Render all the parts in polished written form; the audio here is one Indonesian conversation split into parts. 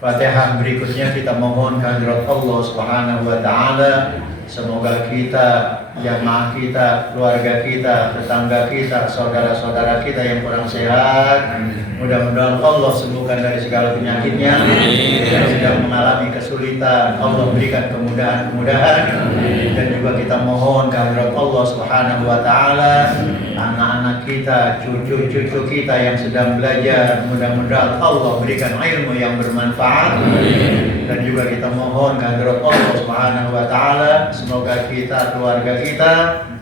Fatihah berikutnya kita mohon kehadirat Allah Subhanahu wa taala, semoga kita, jamaah kita, keluarga kita, tetangga kita, saudara-saudara kita yang kurang sehat, mudah-mudahan Allah sembuhkan dari segala penyakitnya. Yang sedang mengalami kesulitan, Allah berikan kemudahan-kemudahan. Dan juga kita mohon kehadirat Allah Subhanahu wa taala, anak-anak kita, cucu-cucu kita yang sedang belajar, mudah-mudahan Allah berikan ilmu yang bermanfaat. Dan juga kita mohon kehadirat Allah Subhanahu wa taala, semoga kita, keluarga kita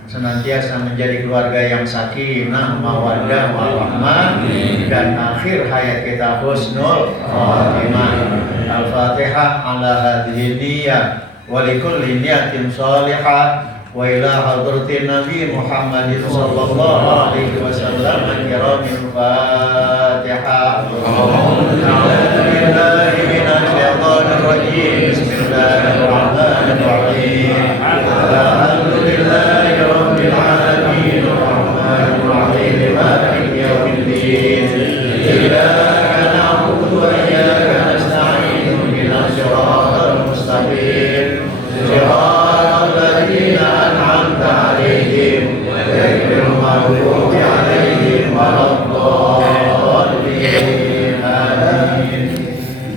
senantiasa menjadi keluarga yang sakinah, mawaddah, warahmah, dan akhir hayat kita husnul khatimah. Al-Fatihah ala hadhihi niyyah wa likulli niyatin shalihah wa ila hadratin Nabi Muhammadin sallallahu alaihi wasallam. Al-kiramil Fatihah. A'udzubillahi minasyaitonir rajim. Bismillahirrahmanirrahim. Alhamdulillahi rabbil alamin. Arrahmanir rahim. Maliki yaumiddin. Iyyaka na'budu wa iyyaka nasta'in. Ihdinas siratal mustaqim. Siratal ladzina an'amta 'alaihim ghairil maghdubi 'alaihim waladdallin. Amin.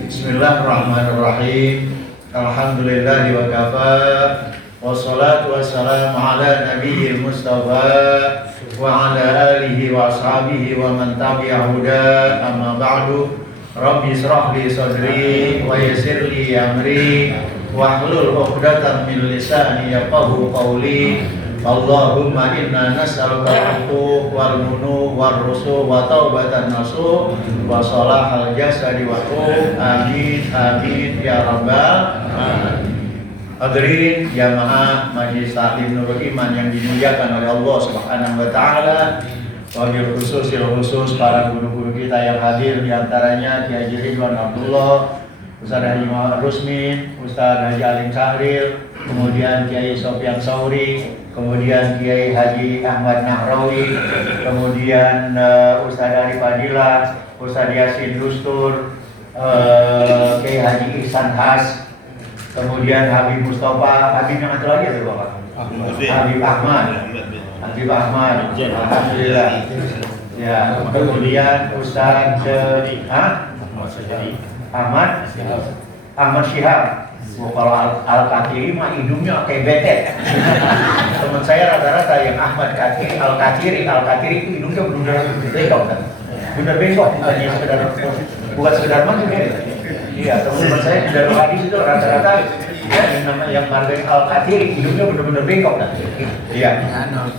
Bismillahirrahmanirrahim. Alhamdulillahi wa kafa. Wassalatu wassalamu ala nabiyil mustafa wa ala alihi wa ashabihi wa man tabi'a huda. Amma ba'du. Rabbi israh li sadri wa yassir li amri wahlul 'uqdatam min lisani yafqahu qawli. Allahumma inna nas'aluka al-'afwa wal munu war rusu wa taubatan nasuh wa salahal jasadi wa ruh. Amin amin ya rabbal alamin. Hadirin jamaah Majelis Taklim Nurul Iman yang dimuliakan oleh Allah Subhanahu wa taala. Wabil khusus para guru-guru kita yang hadir, diantaranya Kiai Haji Ridwan Abdullah, Ustaz Haji Muhammad Rusmin, Ustaz Haji Alim Sahril, kemudian Kiai Sofyan Sauri, kemudian Kiai Haji Ahmad Nahrawi, kemudian Ustaz Ari Fadilah, Ustaz Yasin Dustur, Kiai Haji Ihsan Has, kemudian Habib Mustafa, Habib yang satu lagi ada Bapak? Habib Ahmad. Habib Ahmad, alhamdulillah. Ya, kemudian Ustaz Ahmad Syihab. Kalau Al-Katiri mah hidungnya kayak betet. Teman saya rata-rata yang Ahmad Katiri, Al-Katiri itu hidungnya benar-benar bengkok kan. Benar bengkok, bukan sekedar maju deh. Iya, teman-teman saya di dalam hadis itu rata-rata yang marga Al-Katiri hidungnya benar-benar bengkok kan. Iya.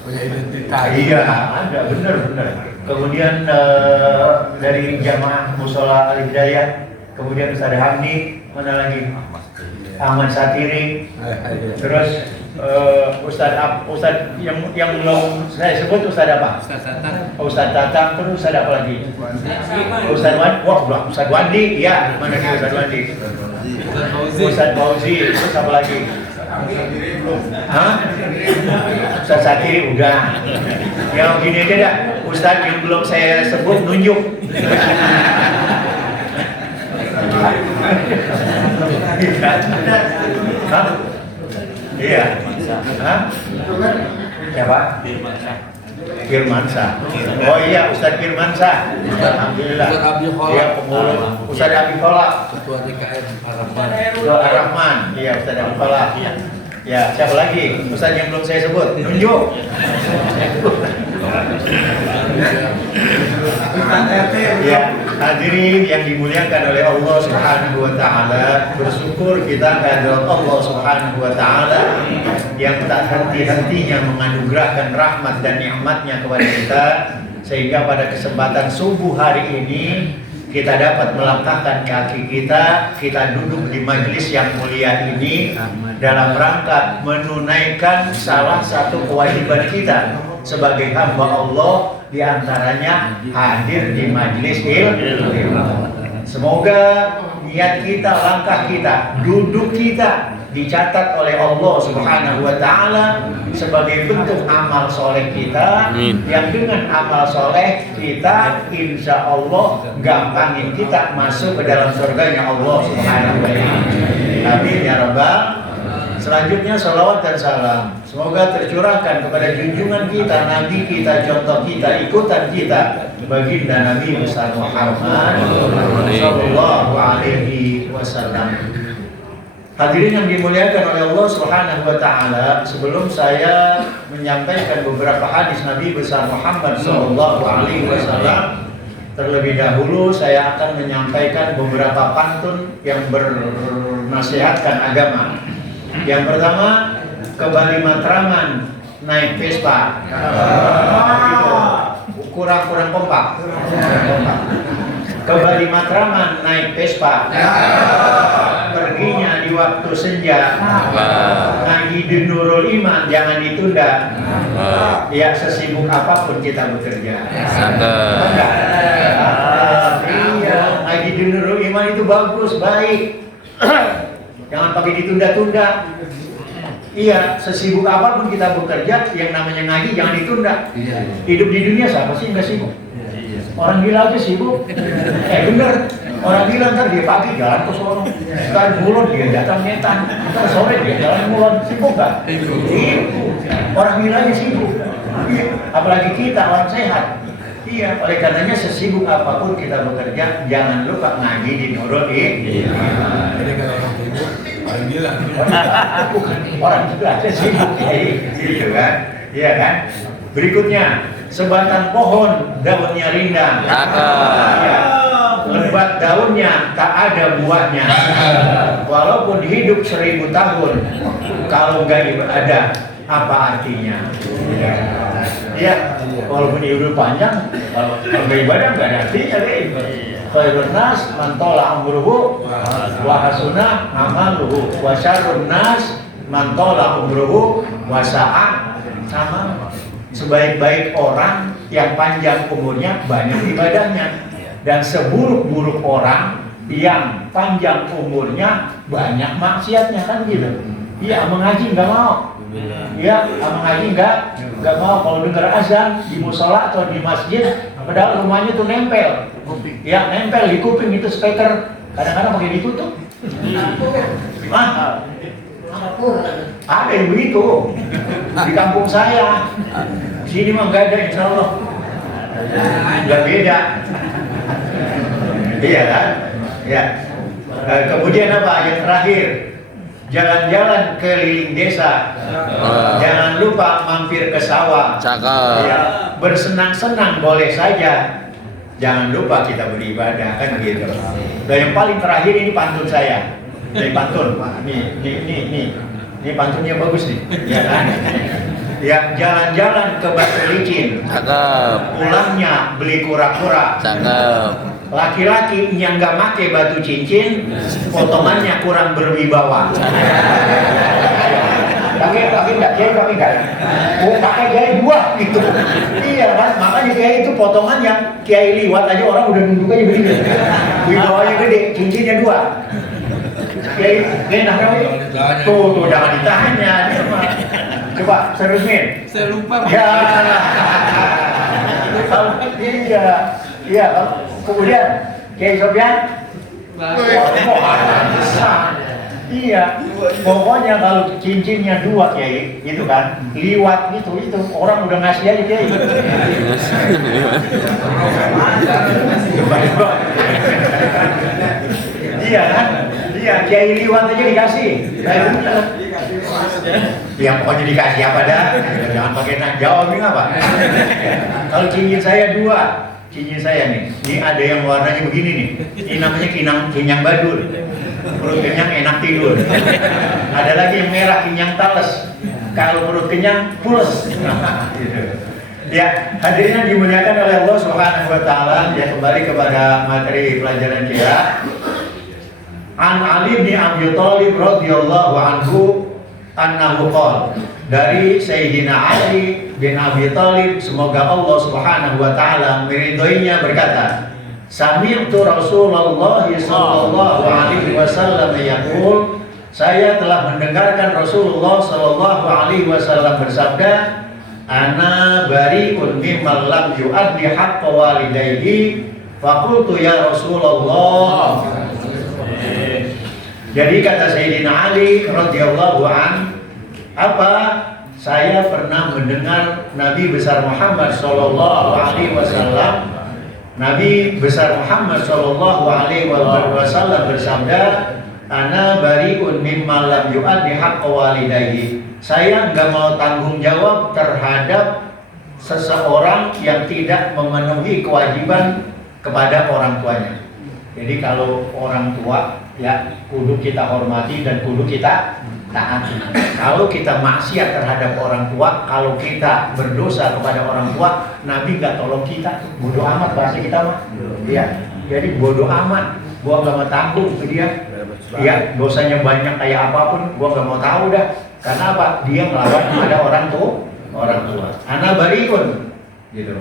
Punya identitas. Iya, ada benar. Kemudian dari jamaah Musola Al-Hidayah, kemudian Ustaz Hamdi, mana lagi? Ahmad Satiri, terus Ustaz yang belum saya sebut Ustaz apa? Ustaz Tatang, terus Ustaz apa lagi? Ustaz Wandi, ya, mana dia Ustaz Wandi? Ustaz Fauzi, terus apa lagi? Ustaz Satiri udah. Yang gini aja dah, Ustaz yang belum saya sebut nunjuk. Iya. Siapa? Firmansyah. Oh iya, Ustaz Firmansyah. Alhamdulillah. Iya, pengurus. Ustaz Abi Kola. Ketua DKM Ar-Rahman. Iya, Ustaz Abi Kola. Ya, siapa lagi? Ustaz yang belum saya sebut. Tunjuk. Ya, hadirin yang dimuliakan oleh Allah Subhanahu wa taala, bersyukur kita kehadirat Allah Subhanahu wa taala yang tak henti-hentinya menganugerahkan rahmat dan nikmatnya kepada kita, sehingga pada kesempatan subuh hari ini kita dapat melangkahkan kaki kita duduk di majelis yang mulia ini dalam rangka menunaikan salah satu kewajiban kita sebagai hamba Allah, diantaranya hadir di majelis ilmu. Semoga niat kita, langkah kita, duduk kita dicatat oleh Allah Subhanahu wa taala sebagai bentuk amal soleh kita. Yang dengan amal soleh kita insya Allah gampangin kita masuk ke dalam surganya Allah Subhanahu wa taala. Amin ya rabbal. Selanjutnya salawat dan salam semoga tercurahkan kepada junjungan kita, nabi kita, contoh kita, ikutan kita, baginda Nabi besar Muhammad sallallahu alaihi wasallam. Hadirin yang dimuliakan oleh Allah Subhanahu wa taala, sebelum saya menyampaikan beberapa hadis Nabi besar Muhammad sallallahu alaihi wasallam, terlebih dahulu saya akan menyampaikan beberapa pantun yang bernasihatkan agama. Yang pertama, ke Bali Matraman naik Vespa. Kurang kompak. Ke Bali Matraman naik Vespa. Perginya di waktu senja. Ngaji di Nurul Iman jangan ditunda. Ya, sesibuk apapun kita bekerja. Iya, ngaji di Nurul Iman itu bagus, baik. Jangan pakai ditunda-tunda. Iya, sesibuk apapun kita bekerja, yang namanya ngaji jangan ditunda. Hidup di dunia siapa sih nggak sibuk? Orang gila aja sibuk. Bener. Orang gila ntar dia pagi jalan ke sono, ntar mulon dia datang nyetan, ntar sore dia jalan mulon. Sibuk nggak? Sibuk. Orang gila aja sibuk. Apalagi kita orang sehat. Iya, oleh karenanya sesibuk apapun kita bekerja, jangan lupa ngaji di Nurul Iman. Jadi kalau orang sibuk, orang gila. Orang juga ada sibuk, gitu kan? Iya kan? Berikutnya, sebatang pohon daunnya rindang. Ya, lebat daunnya tak ada buahnya. Walaupun hidup 1000 tahun, kalau nggak ada, apa artinya? Ya, walaupun hidup panjang, kalau beribadah nggak ada artinya deh. Khairun nas man tala umruhu wa hasuna amaluhu wa syarrun nas man tala umruhu wa sa'a amaluhu. Sebaik-baik orang yang panjang umurnya banyak ibadahnya. Dan seburuk-buruk orang yang panjang umurnya banyak maksiatnya, kan gitu. Iya, mengaji nggak mau. Iya, mengaji nggak mau. Kalau dengar azan di musola atau di masjid, padahal rumahnya tuh nempel. Ya, nempel di kuping itu speaker. Kadang-kadang pakai ditutup. Ada yang begitu di kampung saya. Sini mah nggak ada, insya Allah. Nggak beda. Iya kan? Ya. Kemudian apa? Yang terakhir, jalan-jalan keliling desa. Jangan lupa mampir ke sawah. Ya, bersenang-senang boleh saja. Jangan lupa kita beribadah, kan gitu. Dan yang paling terakhir ini pantun saya. Dari pantun. Ini pantunnya bagus nih. Ya kan? Ya, jalan-jalan ke Batu Licin. Pulangnya beli kura-kura. Laki-laki yang nggak make batu cincin, potongannya kurang berwibawa. Pakai nggak? Pakai kiai dua gitu. Iya kan, makanya kiai itu potongannya kiai liwat aja orang udah nunduk aja begini. Wibawanya gede, cincinnya dua. Kiai nah tuh jangan ditanya. Coba seriusin. Saya lupa. Ya. Iya. Kemudian Kiai Sofyan, iya, pokoknya kalau cincinnya dua Kiai, gitu kan, liwat itu orang udah ngasih aja Kiai. Iya kan, iya Kiai liwat aja dikasih. Ya pokoknya dikasih apa dah, jangan pakai nak jawabin apa. Kalau cincin saya dua. Cincin saya nih, ini ada yang warnanya begini nih. Ini namanya kinyang badur. Perut kenyang enak tidur. Ada lagi yang merah kinyang tales. Kalau perut kenyang pules. Ya, hadirin yang dimuliakan oleh Allah Subhanahu wa taala, ya kembali kepada materi pelajaran kita. An Ali bin Abi Thalib radhiyallahu anhu annahu qala, dari Sayyidina Ali bin Abi Thalib, semoga Allah Subhanahu wa taala meridhoinya, berkata, sami'tu Rasulullah sallallahu alaihi wasallam yaqul, saya telah mendengarkan Rasulullah sallallahu alaihi wasallam bersabda, ana bari'un mimman lam yu'addi haqqa walidayhi, faqultu ya Rasulullah. Jadi kata Sayyidina Ali radhiyallahu an, apa? Saya pernah mendengar Nabi besar Muhammad sallallahu alaihi wasallam, Nabi besar Muhammad sallallahu alaihi wasallam bersabda, ana bari'un mimma lam yu'addi haqqa walidayhi. Saya enggak mau tanggung jawab terhadap seseorang yang tidak memenuhi kewajiban kepada orang tuanya. Jadi kalau orang tua ya kudu kita hormati dan kudu kita taati. Kalau kita maksiat terhadap orang tua, kalau kita berdosa kepada orang tua, Nabi nggak tolong kita, bodoh amat bahasa kita mah. Iya. Jadi bodoh amat, gua nggak mau tanggung ke dia. Iya, dosanya banyak kayak apapun, gua nggak mau tahu dah. Karena apa? Dia melawan ada orang tua. Ana bariun, gitu.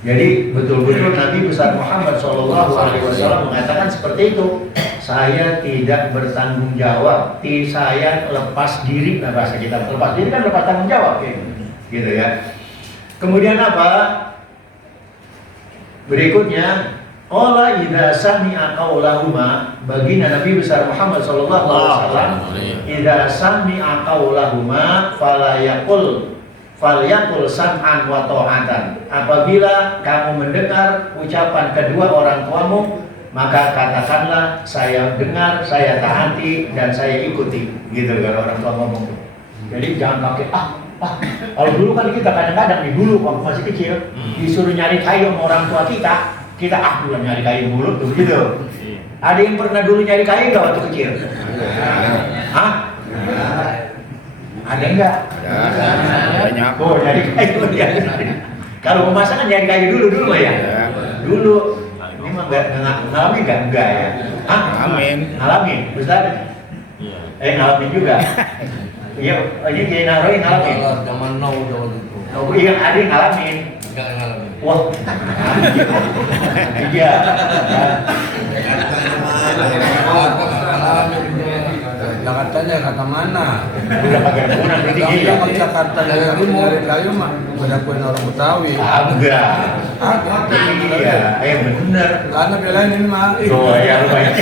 Jadi betul-betul Nabi besar Muhammad SAW mengatakan seperti itu. Saya tidak bertanggung jawab, saya lepas diri. Nah bahasa kita lepas diri kan lepas tanggung jawab, gitu ya. Kemudian apa? Berikutnya, qala idza sami'a qaulahuma, baginda Nabi besar Muhammad SAW, idza sami'a qaulahuma falyaqul sam'an wa ta'atan. Apabila kamu mendengar ucapan kedua orang tuamu, maka katakanlah saya dengar, saya taati dan saya ikuti, gitu kalau orang tua ngomong. Jadi jangan pakai kalau dulu kan kita kadang-kadang nih, dulu waktu masih kecil disuruh nyari kayu sama orang tua kita dulu nyari kayu dulu tuh gitu. Ada yang pernah dulu nyari kayu nggak waktu kecil? Ada enggak? Banyak. Oh, nyari kayu ya. Kalau memasak kan nyari kayu dulu ya. Dulu. Ini mah ngalamin enggak ya? Ngalamin. Ustaz? Iya. Ngalamin juga. Iya, ini Kiai Naroy ngalamin. Zaman now itu. Oh, iya, ada yang ngalamin. Enggak ngalamin. Wah, iya. Jakartanya kata mana? Udah pakai punan berarti gila. Kalau Jakarta dari kayu mah udah kuen orang Betawi. Enggak. Ada. Iya, bener. Karena belain ini mah. Oh ya, lumayan.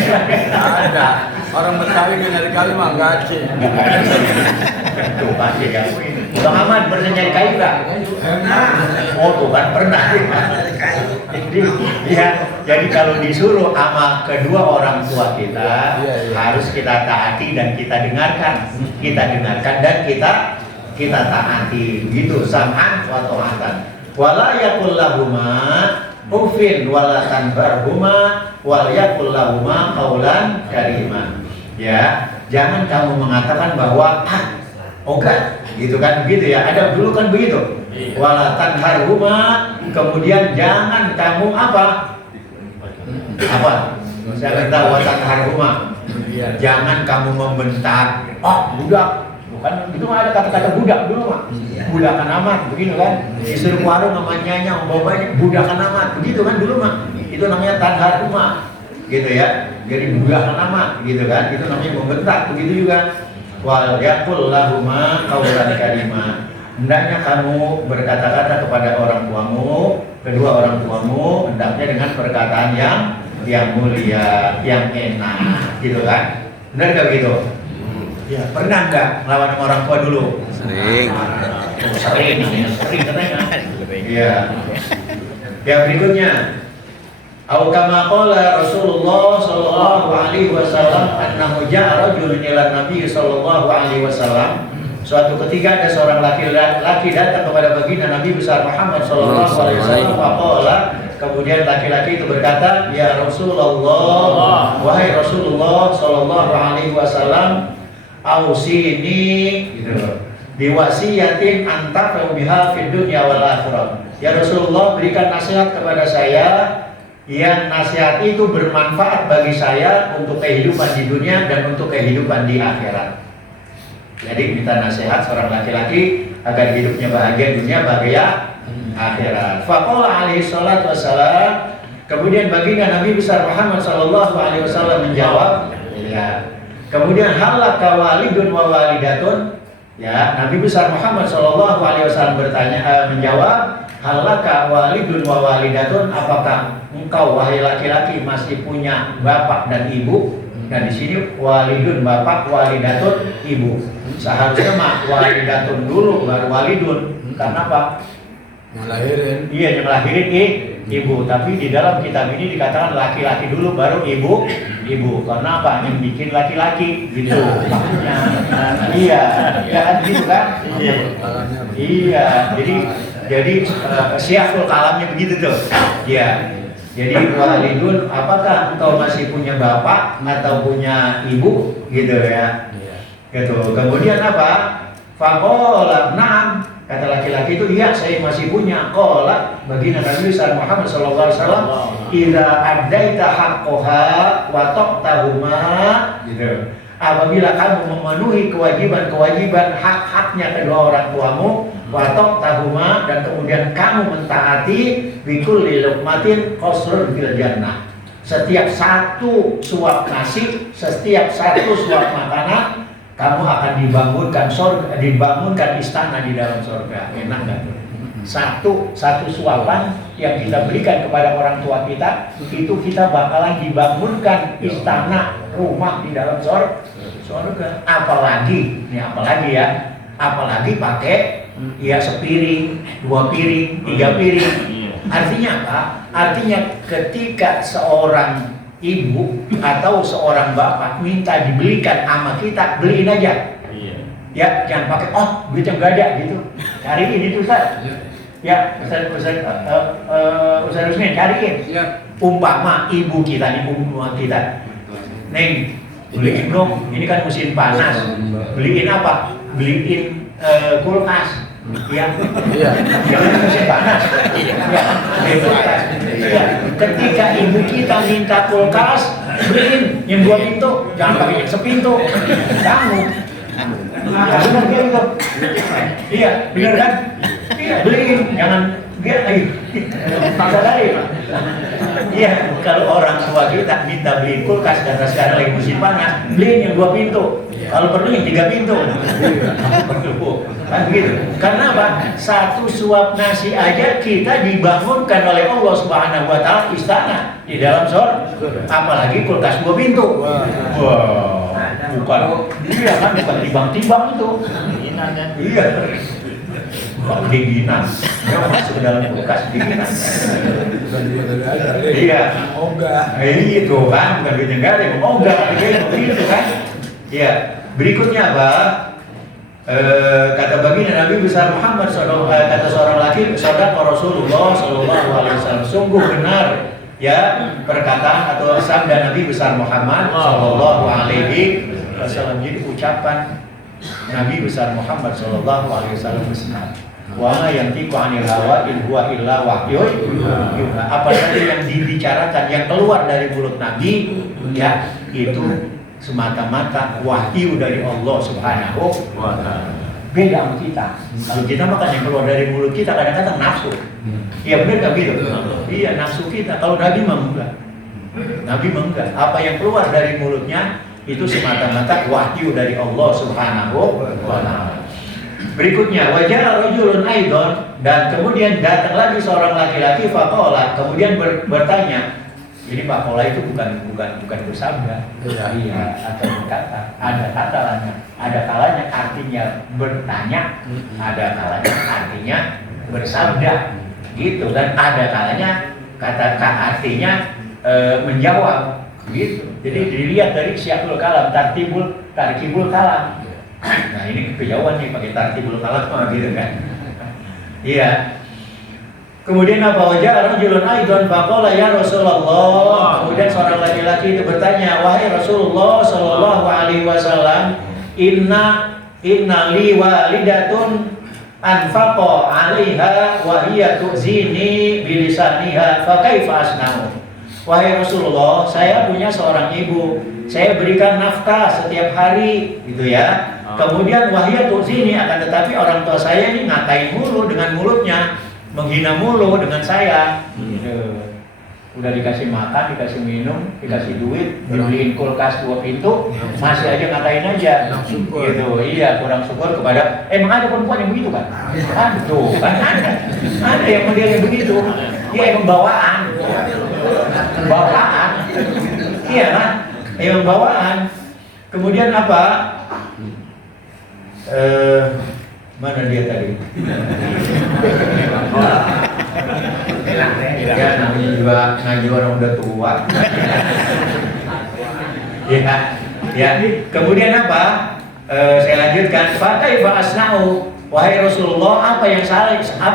Ada. Orang Betawi yang dari kayu mah enggak ada. Tuh pasti kamu ini. Bang Ahmad pernah nyari kayu nggak? Oh tuh kan pernah. Jadi kalau disuruh sama kedua orang tua kita harus kita taati dan kita dengarkan, dan kita taati. Begitu sam'an wa ta'atan. Wala yakul lahuma ufin wala tanbarhuma wal yakul lahuma qaulan karima. Ya, jangan kamu mengatakan bahwa enggak, gitu kan, begitu ya. Ada dulu kan begitu. Wala tanharhuma, kemudian jangan kamu apa? Saya minta wa tanharhuma. Jangan kamu membentak. Oh, budak. Bukan itu mah ada kata-kata budak dulu mah. Budakan amat, begitu kan. Disuruh warung sama nyanya, umpamanya budakan amat, begitu kan dulu mah. Itu namanya tanharhuma. Gitu ya. Jadi budakan amat, gitu kan. Itu namanya membentak, begitu juga. Wal yaqul lahuma qaulan karima. Hendaknya kamu berkata-kata kepada orang tuamu, kedua orang tuamu, hendaknya dengan perkataan yang mulia, yang enak, gitu kan? Benar nggak gitu? Ya, pernah nggak melawan orang tua dulu? Sering. Sering katanya. Iya. Yang berikutnya, au kama qala Rasulullah sallallahu alaihi wasallam annahu ja'a rajulun ila Nabi sallallahu alaihi wasallam. Suatu ketika ada seorang laki-laki datang kepada baginda Nabi besar Muhammad sallallahu alaihi wasallam. Faqala, kemudian laki-laki itu berkata, "Ya Rasulullah, wahai Rasulullah sallallahu alaihi wasallam, ausini," gitu loh, "biwasiyatin antafa'u biha fid dunya wal akhirah." Ya Rasulullah, berikan nasihat kepada saya yang nasihat itu bermanfaat bagi saya untuk kehidupan di dunia dan untuk kehidupan di akhirat. Jadi minta nasihat seorang laki-laki agar hidupnya bahagia dunia, bahagia akhirat. Faqala alaihi salatu wassalam, kemudian baginda Nabi besar Muhammad sallallahu alaihi wasallam menjawab, ya. Kemudian halaka walidun wa walidatun, ya. Nabi besar Muhammad sallallahu alaihi wasallam menjawab, halaka walidun wa walidatun, apakah engkau wahai laki-laki masih punya bapak dan ibu? Nah di sini walidun bapak, walidatun ibu. Seharusnya mah walidatun dulu baru walidun. Karena apa? Ngelahirin. Iya, yang ngelahirin ibu. Tapi di dalam kitab ini dikatakan laki-laki dulu baru ibu. Karena apa? Yang bikin laki-laki gitu. Iya, ya kan gitu kan? Iya. Jadi syiaful kalamnya begitu tuh. Iya. Jadi walidun, apakah engkau masih punya bapak atau punya ibu, gitu ya? Gitu. Kemudian apa? Faqala na'am, kata laki-laki itu, iya saya masih punya. Qala, baginda Nabi Muhammad sallallahu alaihi wasallam, idza addaita haqqaha wa taqtahuma, gitu. Apabila kamu memenuhi kewajiban hak-haknya kedua orang tuamu, watok tahuma, dan kemudian kamu mentaati bikulli luqmatin qasrun fil jannah. Setiap satu suap nasi, setiap satu suap makanan, kamu akan dibangunkan istana di dalam surga. Enak nggak tuh? Satu suapan yang kita berikan kepada orang tua kita, itu kita bakalan dibangunkan istana, rumah di dalam surga. Apalagi pakai ya sepiring, 2 piring, 3 piring. Artinya apa? Artinya ketika seorang ibu atau seorang bapak minta dibelikan sama kita, beliin aja. Ya, jangan pakai duitnya nggak ada gitu. Cariin itu Ustaz. Ya, Ustaz Rusmin cariin. Umpama ibu kita, Neng, beliin dong. Ini kan musim panas. Beliin apa? Beliin kulkas. Ya, jangan musim panas. Ya, kulkas. Ya, ketika ibu kita minta kulkas, beliin yang 2 pintu, jangan pakai yang sepintu. Kamu. Benar gitu. Iya, benar kan? Iya, beliin, jangan Dia masa lain. Iya, kalau orang tua kita minta beli kulkas karena sekarang lagi musim panas, beliin yang 2 pintu. Kalau perlu yang 3 pintu. Kan begitu. Karena apa? Satu suap nasi aja kita dibangunkan oleh Allah Subhanahu wa taala istana di dalam surga. Apalagi kulkas 2 pintu. Wah, bukan. Iya kan, bukan timbang-timbang itu. Iya. Kok dinginan? Ya masuk ke dalam kulkas dinginan. Iya. Ogah. Itu kan, bukan duit negara, ogah begitu kan? Iya. Berikutnya apa? Kata baginda Nabi besar Muhammad kata seorang laki, saudara Rasulullah Shallallahu Alaihi Wasallam, sungguh benar ya perkataan atau sabda Nabi besar Muhammad Shallallahu Alaihi Wasallam. Jadi ucapan Nabi besar Muhammad Shallallahu Alaihi Wasallam benar. Wa ma yantiqu 'anil hawa in huwa illa wahyun yuha. Apa saja yang dibicarakan yang keluar dari mulut Nabi ya itu semata-mata wahyu dari Allah Subhanahu wa taala. Beda sama kita. Kalau kita makan yang keluar dari mulut kita kadang-kadang nafsu. Iya benar enggak gitu? Iya nafsu kita. Kalau Nabi mah enggak. Nabi mah enggak. Apa yang keluar dari mulutnya itu semata-mata wahyu dari Allah Subhanahu wa taala. Berikutnya wajah rajulun aidon, dan kemudian datang lagi seorang laki-laki faqala, kemudian bertanya. Jadi faqala itu bukan bersabda. Iya, atau berkata. Ada kalanya artinya bertanya, ada kalanya artinya bersabda. Gitu, dan ada kalanya artinya menjawab. Gitu. Jadi dilihat dari syiakul kalam, tarkibul kalam. Nah ini kejauhan nih pakai tartibul kalam gitu kan. Iya. Kemudian apa wajah rajulun aidon faqala ya Rasulullah. Kemudian seorang laki-laki itu bertanya, wahai Rasulullah sallallahu alaihi wasallam, inna li walidatun anfaqa 'alaiha wa hiya tu'zini bilisaniha fa kaifa asna'u. Wahai Rasulullah, saya punya seorang ibu, saya berikan nafkah setiap hari gitu ya. Kemudian wahia tu'zini, akan tetapi orang tua saya ini ngatain mulu dengan mulutnya, menghina mulu dengan saya. Udah dikasih makan, dikasih minum, dikasih duit, dibeliin kulkas 2 pintu, masih aja ngatain aja. Gitu. Iya, kurang syukur kepada emang ada perempuan yang begitu kan? Aduh, kan ada yang model yang begitu. Dia emang bawaan. Iya kan? Emang bawaan. Kemudian apa? Mana dia tadi? Ya namanya juga ngaji orang udah tua. Ya. Kemudian apa? Saya lanjutkan. Fa kaifa asna'u? Wahai Rasulullah, apa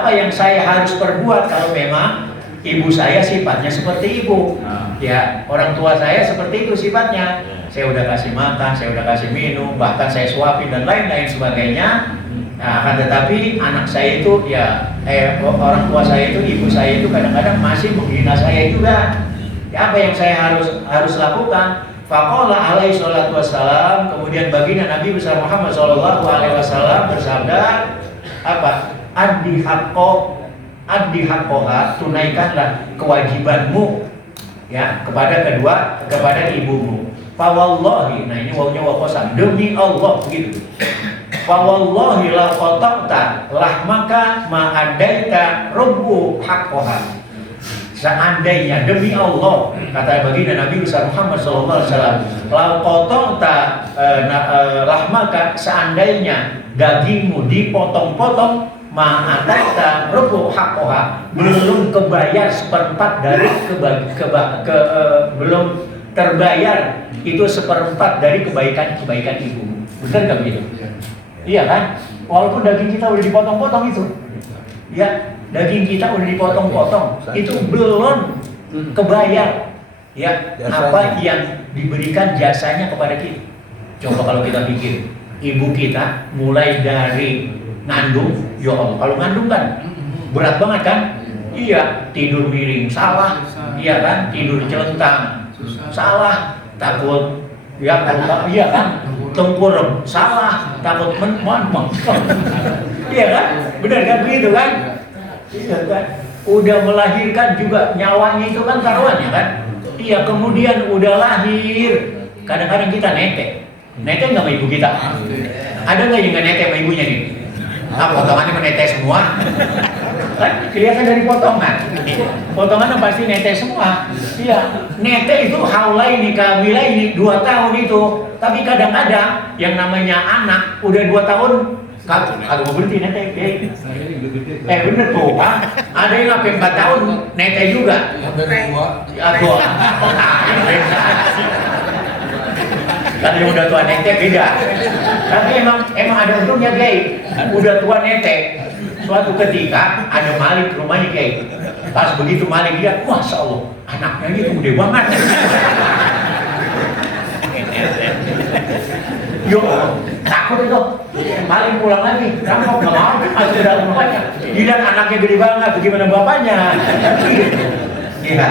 yang saya harus perbuat kalau memang ibu saya sifatnya seperti ibu? Ya, orang tua saya seperti itu sifatnya. Saya udah kasih makan, saya udah kasih minum, bahkan saya suapin dan lain-lain sebagainya. Nah, akan tetapi anak saya itu ya, orang tua saya itu, ibu saya itu kadang-kadang masih menghina saya juga. Ya, apa yang saya harus lakukan? Faqala alaihi salatu wassalam, kemudian baginda Nabi besar Muhammad sallallahu alaihi wasallam bersabda apa? Addi haqqoha, tunaikanlah kewajibanmu ya kepada ibumu. Fa wallahi, nah ini wawunya waw qasam, demi Allah begitu. Fa wallahi la qata'ta lahmaka ma adaita rubbu haqqoha. Seandainya demi Allah, kata baginda Nabi besar Muhammad sallallahu alaihi wasallam, la qata'ta lahmaka, seandainya dagingmu dipotong-potong, ma'ataita rubu haqqoha, belum kebayar seperempat dari belum terbayar itu seperempat dari kebaikan ibumu. Benar nggak begitu? Iya kan? Walaupun daging kita udah dipotong-potong itu, ya daging kita udah dipotong-potong, itu belum kebayar ya apa yang diberikan jasanya kepada kita. Coba kalau kita pikir, ibu kita mulai dari ngandung, ya Allah, kalau ngandung kan berat banget kan? Iya, tidur miring salah, iya kan? Tidur celentang salah, takut ya kalau iya kan? Tengkurap salah, takut menmong. Iya kan? Benar kan begitu kan? Iya kan? udah melahirkan juga nyawanya itu kan taruhannya kan. Iya, kemudian udah lahir, kadang-kadang kita nete nggak sama ibu kita. Ada nggak yang nggak nete sama ibunya nih? Potongannya menete semua. Kan kelihatan dari potongannya pasti nete semua. Iya, nete itu haulaini kabilaini 2 tahun itu. Tapi kadang-kadang yang namanya anak udah 2 tahun kagak mau berhenti nete. Bener tuh, Pak. Ada yang sampai 4 tahun nete juga. Tua. Kan yang udah tua nete beda. Tapi emang ada untungnya, Kiai. Udah tua nete. Suatu ketika ada maling ke rumahnya, Kiai. Pas begitu maling lihat, Masya Allah, anaknya itu gede banget. Yo, takut itu. Maling pulang lagi, rampok nggak mau masuk dalam rumahnya. Dilihat anaknya gede banget, bagaimana bapaknya? Iya.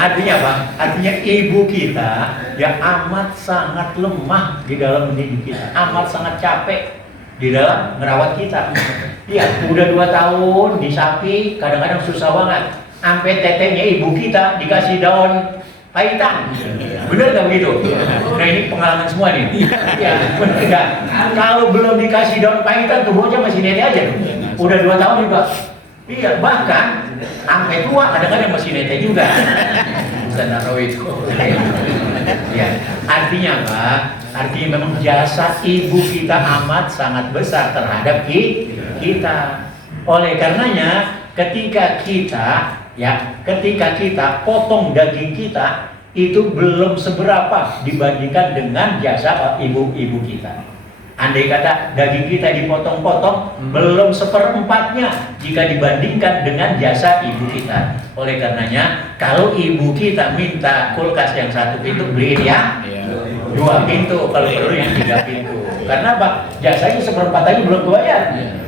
Artinya apa? Artinya ibu kita yang amat sangat lemah di dalam mendidik kita, amat sangat capek di dalam merawat kita. Iya, udah 2 tahun disapi, kadang-kadang susah banget. Sampai tetenya ibu kita dikasih daun paitan. Bener nggak begitu? Nah, ini pengalaman semua nih. Iya, bener nggak? Kalau belum dikasih daun paitan, tuh bocah masih nete aja. Udah 2 tahun juga. Iya, bahkan sampai tua kadang-kadang masih nete juga. Senaro itu. Ya, artinya apa? Artinya memang jasa ibu kita amat sangat besar terhadap kita. Oleh karenanya, ketika kita potong daging kita itu belum seberapa dibandingkan dengan jasa ibu-ibu kita. Andai kata daging kita dipotong-potong, belum 1/4-nya jika dibandingkan dengan jasa ibu kita. Oleh karenanya, kalau ibu kita minta kulkas yang 1 pintu, beliin ya 2 pintu, kalau perlu yang 3 pintu. Karena apa? Jasanya 1/4 aja belum kebayar.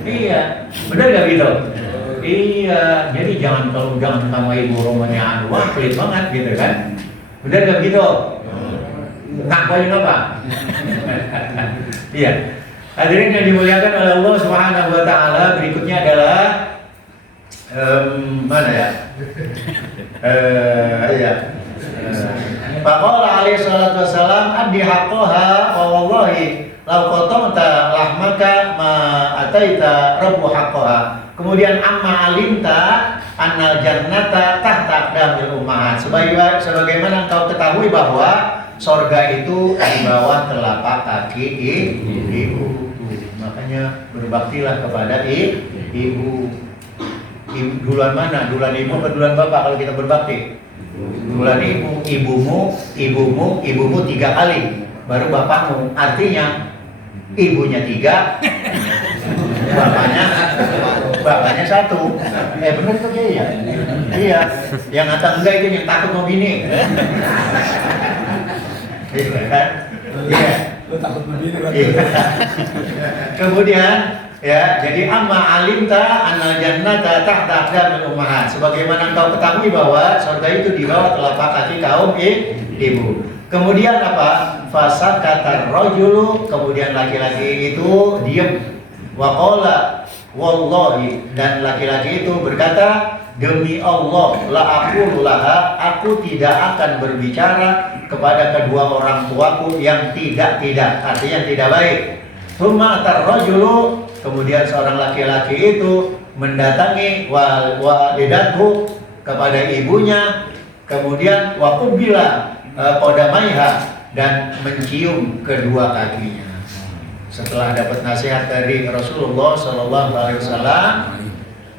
Iya, benar gak gitu? Iya, jadi jangan sama ibu rumahnya pelit banget gitu kan? Benar gak gitu? Ngapain apa? Iya. Hadirin yang dimuliakan oleh Allah Subhanahu wa taala, berikutnya adalah mana ya? Iya. Faqala alaihi salatu wassalam addi haqqaha wa wallahi law qatamta lahmaka ma ataita rabbu haqqaha. Kemudian amma alimta annal jannata tahta aqdamil ummahat. Sebagaimana engkau ketahui bahwa sorga itu di bawah telapak kaki ibu. Makanya berbaktilah kepada ibu. Duluan mana? Duluan ibu atau duluan bapak kalau kita berbakti? Duluan ibumu 3 kali, baru bapakmu. Artinya ibunya 3, bapaknya 1. Bener tuh ya? Iya. Yang kata enggak itu yang takut mau bini. Iya kan? Iya. Lu takut begini kan? Kemudian ya, jadi amma alimta annal jannata tahta aqdamil ummahat. Sebagaimana engkau ketahui bahwa surga itu di bawah telapak kaki kaum ibu. Kemudian apa? Fasakata rajulu, kemudian laki-laki itu diam. Wa qala wallahi, dan laki-laki itu berkata, demi Allah, la aqulu laha, aku tidak akan berbicara kepada kedua orang tuaku yang tidak, artinya tidak baik. Tsumma tarrajulu, kemudian seorang laki-laki itu mendatangi walidatu, kepada ibunya, kemudian wa qubila qadamaiha, dan mencium kedua kakinya. Setelah dapat nasihat dari Rasulullah SAW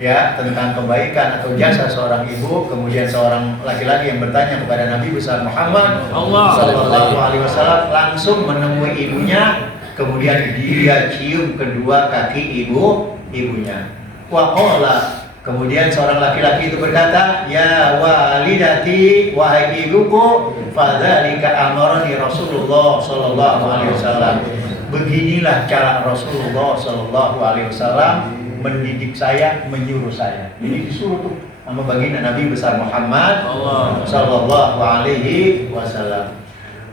ya tentang kebaikan atau jasa seorang ibu, kemudian seorang laki-laki yang bertanya kepada Nabi besar Muhammad SAW langsung menemui ibunya, kemudian dia cium kedua kaki ibunya. Wa qala, kemudian seorang laki-laki itu berkata, ya walidati, wahai ibuku, fadzalika amarani Rasulullah SAW. Beginilah cara Rasulullah SAW mendidik saya, menyuruh saya. Ini disuruh tuh sama baginda Nabi besar Muhammad sallallahu alaihi wasallam.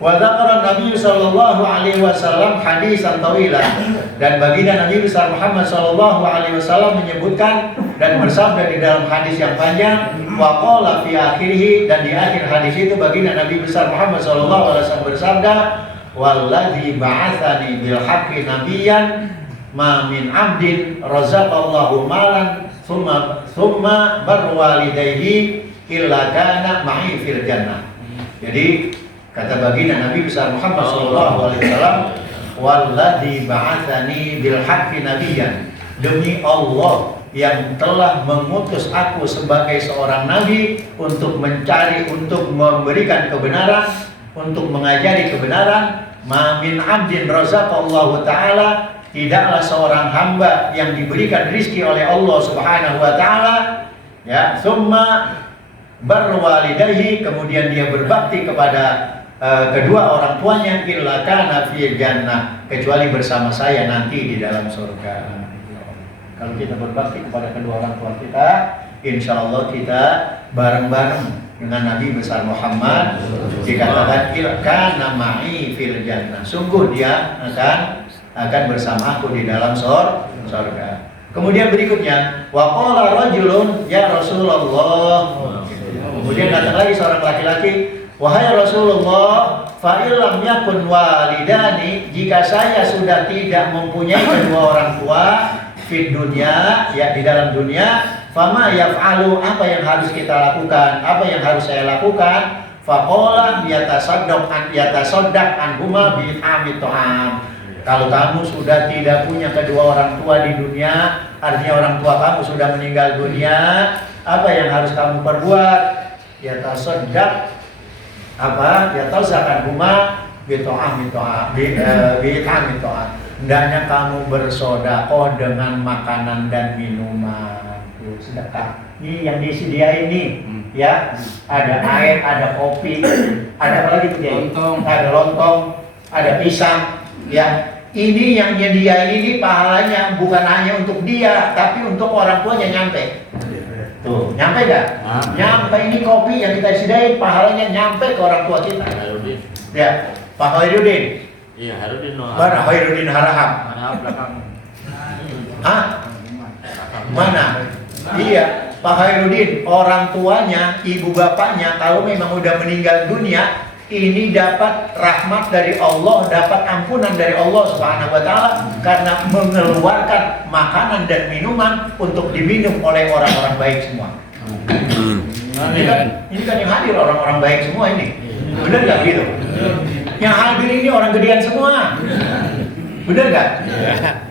Wa dzakara Nabi sallallahu alaihi wasallam hadisan tawilan, dan baginda Nabi besar Muhammad sallallahu alaihi wasallam menyebutkan dan bersabda di dalam hadis yang panjang, wa qala fi akhirih, dan di akhir hadis itu baginda Nabi besar Muhammad sallallahu alaihi wasallam bersabda, walladzi ba'atsani bil haqqi nabiyyan ma min 'abdin razaqallahu malan thumma barwalidayhi illa kana ma'i fil jannah. Jadi kata baginda Nabi besar Muhammad sallallahu alaihi wasallam, walladzi ba'atsani bil haqqi nabiyyan, demi Allah yang telah mengutus aku sebagai seorang nabi untuk mencari, untuk memberikan kebenaran, untuk mengajari kebenaran. Ma min 'abdin razaqallahu ta'ala, tidaklah seorang hamba yang diberikan rizki oleh Allah Subhanahu wa taala, ya, summa barwalidayhi, kemudian dia berbakti kepada kedua orang tuanya, illa kana fil jannah, kecuali bersama saya nanti di dalam surga. Kalau kita berbakti kepada kedua orang tua kita, insya Allah kita bareng-bareng dengan Nabi besar Muhammad, dikatakan illa kana ma'i fil jannah, sungguh dia akan bersama aku di dalam surga. Kemudian berikutnya, wa qala rajulun ya Rasulullah, kemudian datang lagi seorang laki-laki, wahai Rasulullah, fa illam yakun walidani, jika saya sudah tidak mempunyai kedua orang tua di dunia, ya di dalam dunia, fama yaf'alu, apa yang harus kita lakukan, apa yang harus saya lakukan? Faqala yatasaddaq anhuma bi amit ta'am. Kalau kamu sudah tidak punya kedua orang tua di dunia, artinya orang tua kamu sudah meninggal dunia, apa yang harus kamu perbuat? Yatasaddaq apa? Yatasaddaq anhuma bi ta'am hendaknya kamu bersedekah dengan makanan dan minuman. Sedekah. Ini yang disediain ini, ya. Ada air, ada kopi, ada apa lagi tuh? Lontong. Ada lontong, ada pisang, ya. Ini yang nyediain ini pahalanya bukan hanya untuk dia, tapi untuk orang tuanya nyampe. Tuh, nyampe gak? Nyampe, ini kopi yang kita sediain pahalanya nyampe ke orang tua kita. Ya, Pak Khairuddin. Iya, Khairuddin. Mana Khairuddin Harahap? Belakang. Hah? Mana? Iya, Pak Khairuddin, orang tuanya, ibu bapaknya kalau memang udah meninggal dunia, ini dapat rahmat dari Allah, dapat ampunan dari Allah Subhanahu wa taala karena mengeluarkan makanan dan minuman untuk diminum oleh orang-orang baik semua. Ini kan yang hadir orang-orang baik semua ini. Benar nggak gitu? Yang hadir ini orang gedean semua. Benar nggak?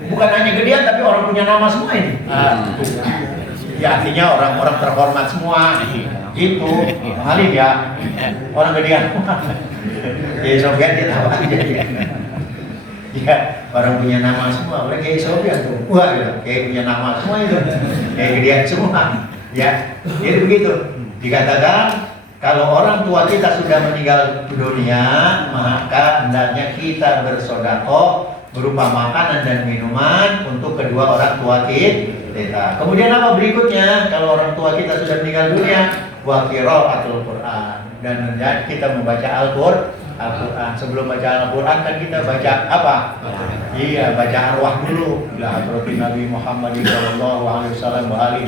Bukan hanya gedean tapi orang punya nama semua ini. Ya artinya orang-orang terhormat semua. Itu Halid ya. Orang gedean. Ya Sofian dia tahu aja ya. Ya, orang punya nama semua. Orang kayak Sofian tuh. Wah, gitu. Kayak punya nama semua itu. Kayak gedean semua. Ya, jadi begitu. Dikatakan kalau orang tua kita sudah meninggal dunia, maka hendaknya kita bersedekah berupa makanan dan minuman untuk kedua orang tua kita. Kemudian apa berikutnya? Kalau orang tua kita sudah meninggal dunia, wa qiraatul Quran, dan kita membaca Al-Quran. Sebelum baca Al-Quran kan kita baca apa? Iya, baca arwah dulu. La hadratin Nabi Muhammad sallallahu alaihi wasallam wa alihi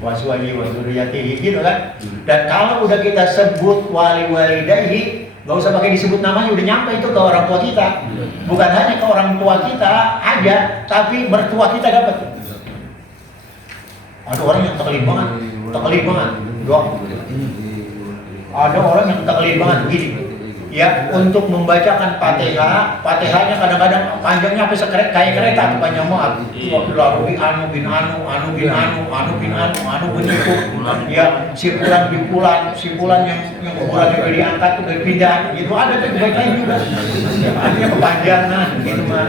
wa sahbihi wa dzurriyyatihi, gitu kan? Dan kalau udah kita sebut wali-walidayhi, nggak usah pakai disebut namanya, udah nyampe itu ke orang tua kita. Bukan hanya ke orang tua kita aja, tapi mertua kita dapat. Ada orang yang taklid banget. Doa. Ada orang yang taklid banget begini. Ya, untuk membacakan Fatihah, Fatihahnya kadang-kadang panjangnya sampai sekereta kayak kereta, panjang banget. Lalu anu bin anu bin itu. Ya, si pulan yang ukurannya udah diangkat udah pindah gitu, ada tuh bacain juga. Artinya kepanjangan gitu mah.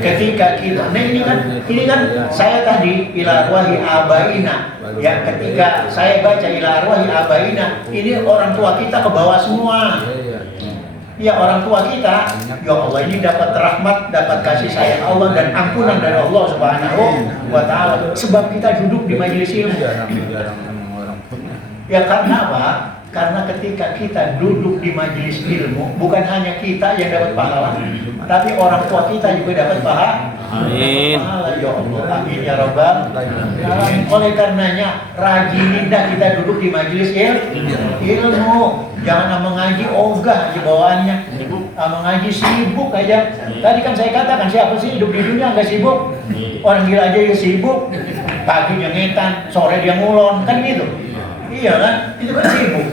Ketika kita, nah ini kan saya tadi ila arwahi abaina. Ya, ketika saya baca ila arwahi abaina, ini orang tua kita ke bawah semua. Ya, orang tua kita, ya Allah, ini dapat rahmat, dapat kasih sayang Allah dan ampunan dari Allah Subhanahu wa taala. Sebab kita duduk di majelis ilmu. Ya karena apa? Karena ketika kita duduk di majelis ilmu, bukan hanya kita yang dapat pahala, tapi orang tua kita juga dapat pahala. Amin. Pahala, ya Allah, amin ya Rabbal alamin. Oleh karenanya, rajinin dah kita duduk di majelis ilmu. Jangan mengaji ogah aja bawaannya. Mengaji sibuk aja. Tadi kan saya katakan, siapa sih hidup di dunia nggak sibuk? Orang gila aja yang sibuk. Paginya ngetan, sore dia ngulon, kan gitu. Iya kan? Itu kan sibuk.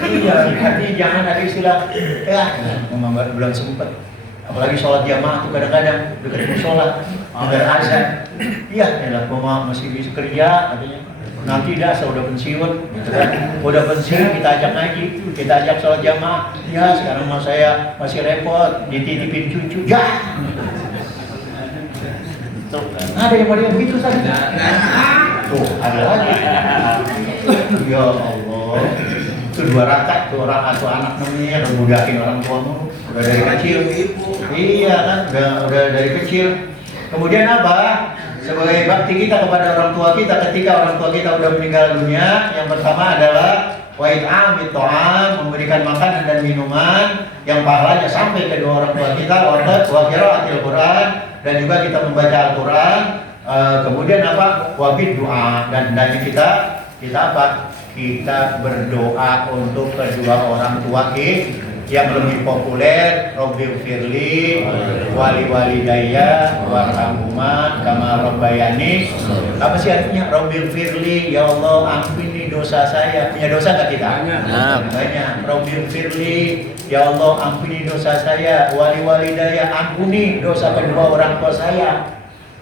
Iya, artinya jangan ada istilah memang belum sempet. Apalagi sholat jamaah tuh kadang-kadang dekat musola, dengar azan. Iya, elah masih bisa kerja katanya. Nanti dah saya udah pensiun, gitu kan? Udah pensiun kita ajak ngaji, kita ajak sholat jamaah. Ya sekarang mas saya masih repot, dititipin cucu. Ya. Ada yang model begitu tadi. Tuh, ada lagi. Ya Allah. Itu 2 rakaat tuh orang atau anak namanya ngebudakin orang tuamu udah dari kecil. Iya kan, udah dari kecil. Kemudian apa? Sebagai bakti kita kepada orang tua kita ketika orang tua kita udah meninggal dunia, yang pertama adalah wa'it'amit ta'am, memberikan makanan dan minuman yang pahalanya sampai kedua orang tua kita, wa qiraatil Quran, dan juga kita membaca Al-Quran. Kemudian apa? Wabid doa, dan hendaknya kita apa? Kita berdoa untuk kedua orang tua kita. Yang lebih populer, Robbighfirli wali walidayya warhamhuma kama rabbayani. Apa sih artinya Robbighfirli? Ya Allah, ampuni dosa saya. Punya dosa nggak kita? Banyak. Robbighfirli, ya Allah, ampuni dosa saya. Wali walidayya, ampuni dosa kedua orang tua saya.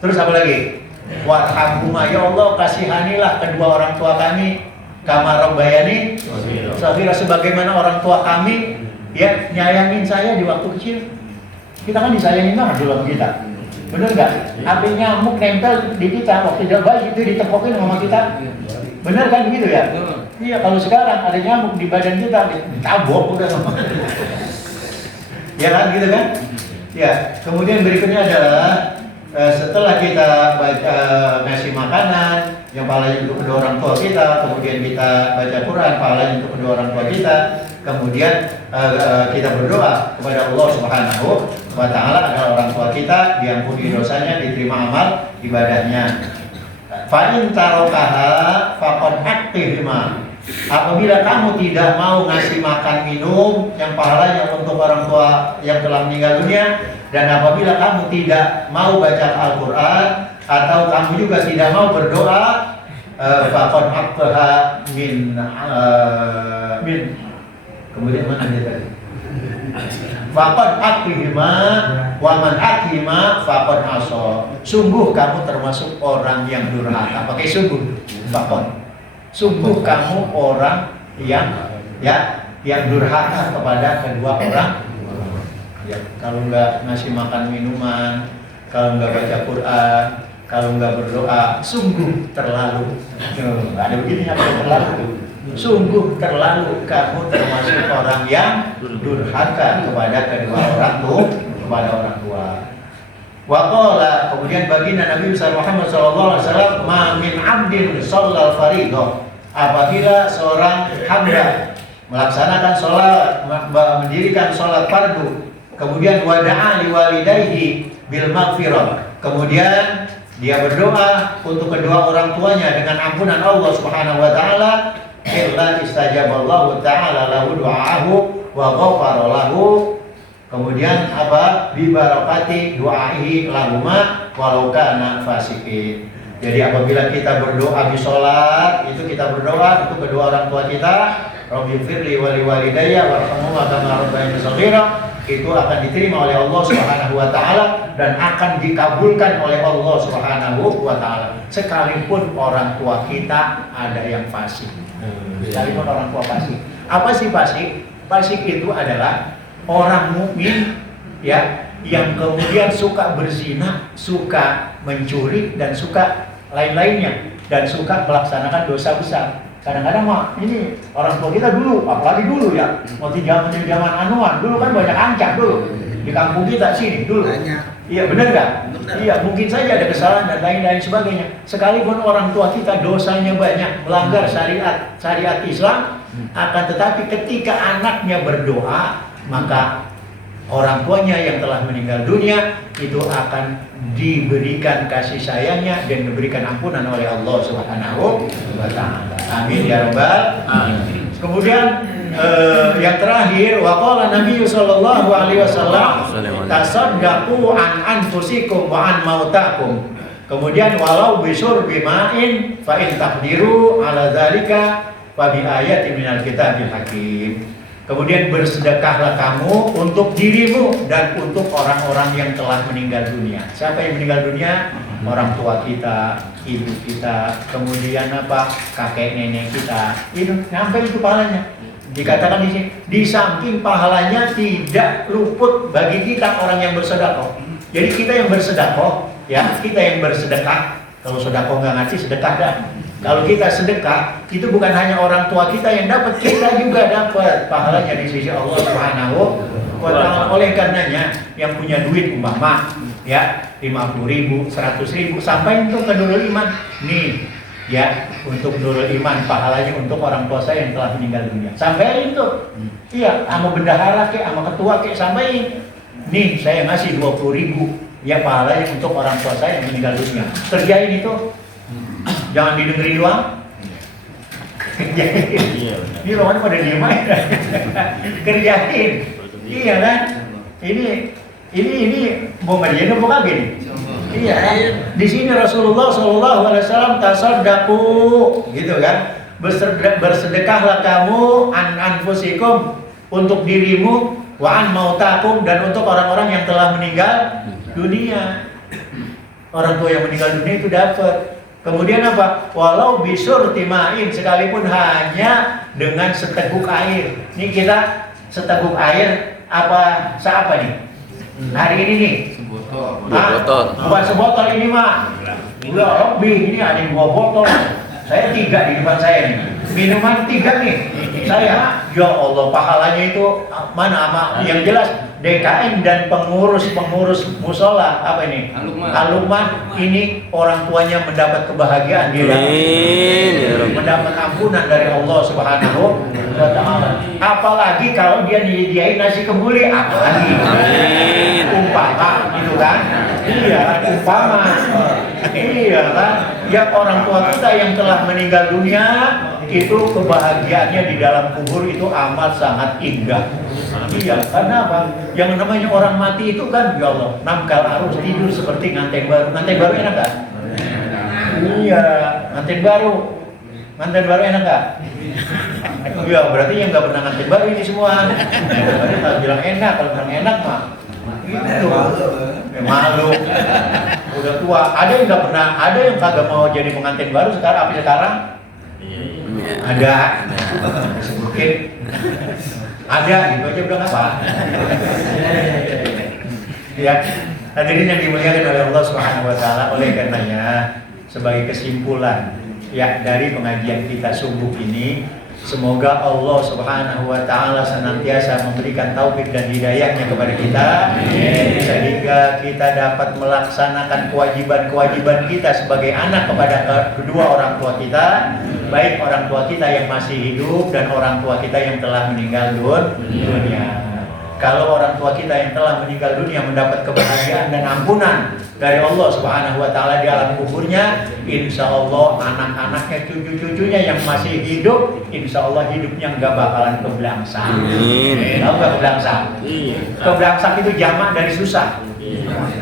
Terus apa lagi? Warhamhuma, ya Allah, kasihanilah kedua orang tua kami. Kama rabbayani saghira, sebagaimana orang tua kami ya nyayangin saya di waktu kecil. Kita kan disayangin banget dulu sama kita, bener nggak? Api nyamuk nempel di kita waktu dia bayi itu ditepokin sama kita, bener kan begitu ya? Iya, kalau sekarang ada nyamuk di badan kita ditabok udah sama. Ya kan gitu kan? Ya, kemudian berikutnya adalah setelah kita baca ngasih makanan yang pahalanya untuk kedua orang tua kita, kemudian kita baca Quran pahalanya untuk kedua orang tua kita, kemudian kita berdoa kepada Allah Subhanahu wa Ta'ala agar orang tua kita diampuni dosanya, diterima amal ibadahnya. Fa'in tarokaha faqad aqtihima, apabila kamu tidak mau ngasih makan minum yang pahalanya untuk orang tua yang telah meninggal dunia, dan apabila kamu tidak mau baca Al-Quran atau kamu juga tidak mau berdoa, faqad aqtaha min kemudian mana dia tadi? Faqad aqtihima wa man aqtihima faqad asa. Sungguh kamu termasuk orang yang durhaka. Pakai sungguh. Faqad. Sungguh kamu orang yang durhaka kepada kedua orang. Ya, kalau nggak ngasih makan minuman, kalau nggak baca Quran, kalau nggak berdoa, sungguh terlalu. Ada begini yang terlalu. Sungguh terlalu kamu termasuk orang yang durhaka kepada kedua orang tua. Waqala, kemudian baginda Nabi besar Muhammad SAW, ma min abdin shallal fariidhah, apabila seorang hamba melaksanakan sholat, mendirikan sholat fardu, kemudian wada'a liwalidayhi bil maghfirah, kemudian dia berdoa untuk kedua orang tuanya dengan ampunan Allah Subhanahu wa Ta'ala, illa istajaballahu ta'ala lahu du'aahu wa ghafara lahu. Kemudian apa? Bi barakati du'aihi lahuma walau kana fasiqin. Jadi apabila kita berdoa di sholat, itu kita berdoa untuk kedua orang tua kita, Rabbighfirli wa liwalidayya warhamhuma kama rabbayani shaghira, itu akan diterima oleh Allah Subhanahu wa Ta'ala dan akan dikabulkan oleh Allah Subhanahu wa Ta'ala, sekalipun orang tua kita ada yang fasik. Sekalipun orang tua fasik. Apa sih fasik? Fasik itu adalah orang mukmin ya, yang kemudian suka berzina, suka mencuri, dan suka lain-lainnya, dan suka melaksanakan dosa besar. Kadang-kadang mah ini orang tua kita dulu, apalagi dulu ya, waktu zaman anuan dulu kan banyak ancak dulu. di kampung kita sini dulu. Banyak. Iya benar nggak? Benar. Iya mungkin saja ada kesalahan dan lain-lain sebagainya. Sekalipun orang tua kita dosanya banyak, melanggar syariat Islam, akan tetapi ketika anaknya berdoa, maka orang tuanya yang telah meninggal dunia itu akan diberikan kasih sayangnya dan diberikan ampunan oleh Allah Subhanahu wa Ta'ala. Amin ya rabbal alamin. Kemudian yang terakhir, waqala Nabi sallallahu alaihi wasallam, tasaddaqu an anfusikum wa an mautakum. Kemudian walau bisur bima'in fa in taqdiru ala dzalika fa bi ayatin minal kitabil hakim. Kemudian bersedekahlah kamu untuk dirimu dan untuk orang-orang yang telah meninggal dunia. Siapa yang meninggal dunia? Orang tua kita, ibu kita, kemudian apa? Kakek nenek kita. Itu sampai itu pahalanya. Dikatakan di sini, di samping pahalanya tidak luput bagi kita orang yang bersedekah. Jadi kita yang bersedekah, ya kita yang bersedekah. Kalau sedekah nggak ngasih sedekah dah. Kalau kita sedekah, itu bukan hanya orang tua kita yang dapat, kita juga dapat pahalanya di sisi Allah Subhanahu wa Ta'ala. Oleh karenanya, yang punya duit umpama, ya 50.000, 100.000, sampai untuk ke Nurul Iman. Nih, ya untuk Nurul Iman pahalanya untuk orang tua saya yang telah meninggal dunia. Sampaiin tuh, iya, sama bendahara kek, sama ketua kek, sampaiin. Nih, saya ngasih 20.000, ya pahalanya untuk orang tua saya yang meninggal dunia. Kerjain itu. Jangan didengerin doang. Kerjain. Ini orang pada diem aja. Kerjain. Iya kan? Ini mau ngerjain apa kagak nih? Iya. Di sini Rasulullah Shallallahu Alaihi Wasallam tasaddaqu, gitu kan? Bersedekahlah kamu an anfusikum untuk dirimu, wa an mautakum dan untuk orang-orang yang telah meninggal dunia. Orang tua yang meninggal dunia itu dapat. Kemudian apa? Walau bisur timain, sekalipun hanya dengan seteguk air. Ini kita seteguk air apa seapa nih? Hari ini nih. Sebotol. Bukan sebotol ini mah. Udah lebih, ini ada 2 botol. Saya 3 di depan saya nih. Minuman 3 nih. Saya, ya Allah, pahalanya itu mana ama yang jelas DKM dan pengurus musola apa ini? Alumman ini orang tuanya mendapat kebahagiaan di dalam mendapat ampunan dari Allah Subhanahu wa Ta'ala. Apalagi kalau dia disediain nasi kembuli, apalagi umpama gitu kan? Iya, umpama. Iya kan? Ya orang tua kita yang telah meninggal dunia itu kebahagiaannya di dalam kubur itu amat sangat indah. Iya, karena apa? Yang namanya orang mati itu kan, ya Allah, namkal harus tidur seperti nganten baru. Nganten baru enak gak? Iya, nganten baru enak gak? Iya, berarti yang gak pernah nganten baru ini semua. Berarti tak bilang enak, kalau bilang enak mah gitu. Malu. Udah tua. Ada yang gak pernah, ada yang kagak mau jadi pengantin baru sekarang. Apa sekarang? Ada. Mungkin ada, gitu aja udah apa? Ya, hadirin yang dimuliakan oleh Allah Subhanahu wa Ta'ala, oleh karenanya sebagai kesimpulan ya dari pengajian kita subuh ini, semoga Allah Subhanahu wa Ta'ala senantiasa memberikan taufik dan hidayahnya kepada kita, sehingga kita dapat melaksanakan kewajiban-kewajiban kita sebagai anak kepada kedua orang tua kita, baik orang tua kita yang masih hidup dan orang tua kita yang telah meninggal dunia. Kalau orang tua kita yang telah meninggal dunia mendapat kebahagiaan dan ampunan dari Allah Subhanahu wa Ta'ala di alam kuburnya, insya Allah anak-anaknya, cucu-cucunya yang masih hidup, insya Allah hidupnya nggak bakalan kebelangsak. Tahu nggak kebelangsak? Kebelangsak itu jamak dari susah.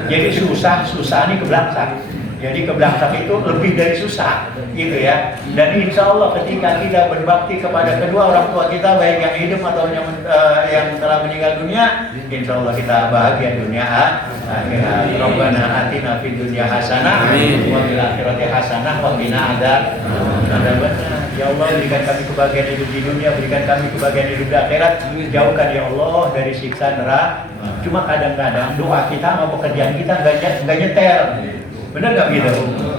Jadi susah ini kebelangsak. Jadi kebelangsak itu lebih dari susah, gitu ya. Dan insya Allah ketika kita berbakti kepada kedua orang tua kita, baik yang hidup atau yang telah meninggal dunia, insya Allah kita bahagia dunia akhirat. Rabbana atina fid dunya hasanah wa fil akhirati hasanah wa qina adzabannar. Ya Allah, berikan kami kebahagiaan hidup di dunia, berikan kami kebahagiaan hidup di akhirat. Jauhkan ya Allah dari siksa neraka. Cuma kadang-kadang doa kita sama pekerjaan kita nggak nyetel. Benar nggak gitu?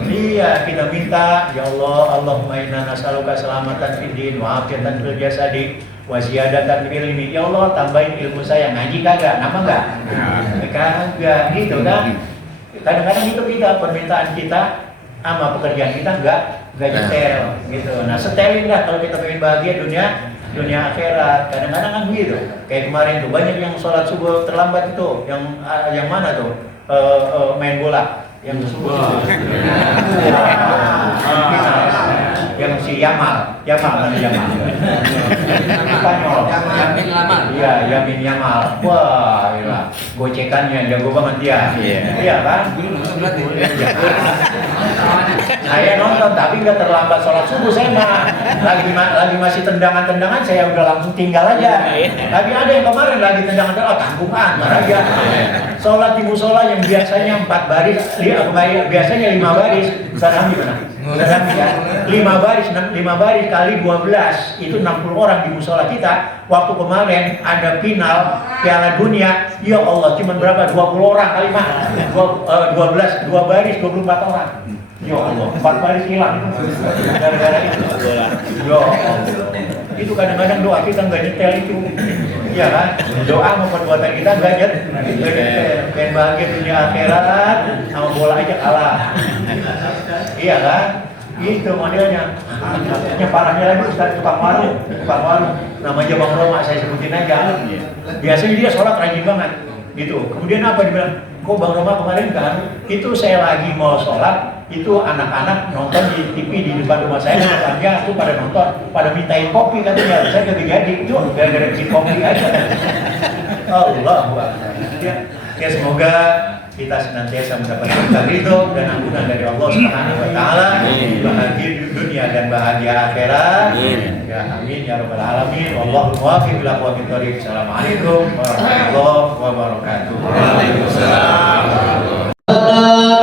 Iya, kita minta, ya Allah, Allahumma inna nas'aluka selamatan fid din wa afiatan fil jasadi wa ziyadatan fil ilmi. Ya Allah, tambahin ilmu saya. Ngaji kagak? Nama enggak? Kagak, gitu kan? Kadang-kadang itu kita, permintaan kita sama pekerjaan kita enggak detail gitu. Nah, setelin dah kalau kita pengen bahagia dunia akhirat. Kadang-kadang kan begitu. Kayak kemarin tuh banyak yang sholat subuh terlambat itu, yang mana tuh? Main bola. Yang subuh yang si Yamal Spanyol. Yamin Yamal. Iya, Yamin Yamal. Wah, gila. Gocekannya jago banget dia. Iya kan? Berarti. Saya nonton tapi nggak terlambat sholat subuh, saya mah lagi masih tendangan saya udah langsung tinggal aja. Tapi ada yang kemarin lagi tendangan tanggung antar aja. Sholat di musola yang biasanya 4 baris, biasanya 5 baris. Sekarang gimana? Sekarang ya 5 baris kali 12 itu 60 orang di musola kita. Waktu kemarin ada final Piala Dunia, ya Allah cuma berapa? 20 orang kali mah. 2 baris 24 orang. Ya Allah, 4 baris hilang gara-gara itu. Ya Allah. Itu kadang-kadang doa kita nggak detail itu. Iya kan? Doa sama perbuatan kita nggak detail. Pengen bahagia dunia akhirat, sama bola aja kalah. Iya kan? Itu modelnya. Yang parahnya lagi Ustaz tukang warung. Namanya Bang Roma, saya sebutin aja. Biasanya dia sholat rajin banget. Gitu. Kemudian apa dibilang? Kok Bang Roma kemarin kan? Itu saya lagi mau sholat. Itu anak-anak nonton di TV di depan rumah saya, depannya itu pada nonton, pada mintain kopi katanya, saya gak jadi, yuk gara-gara bikin kopi aja. Allah ya semoga kita senantiasa mendapatkan ridho dan ampunan dari Allah Subhanahu wa taala, bahagia di dunia dan bahagia akhirat. Ya amin ya rabbal alamin. Wallahu muwaffiq ila aqwamit thoriq. Assalamualaikum warahmatullahi wabarakatuh. Waalaikumsalam. Nah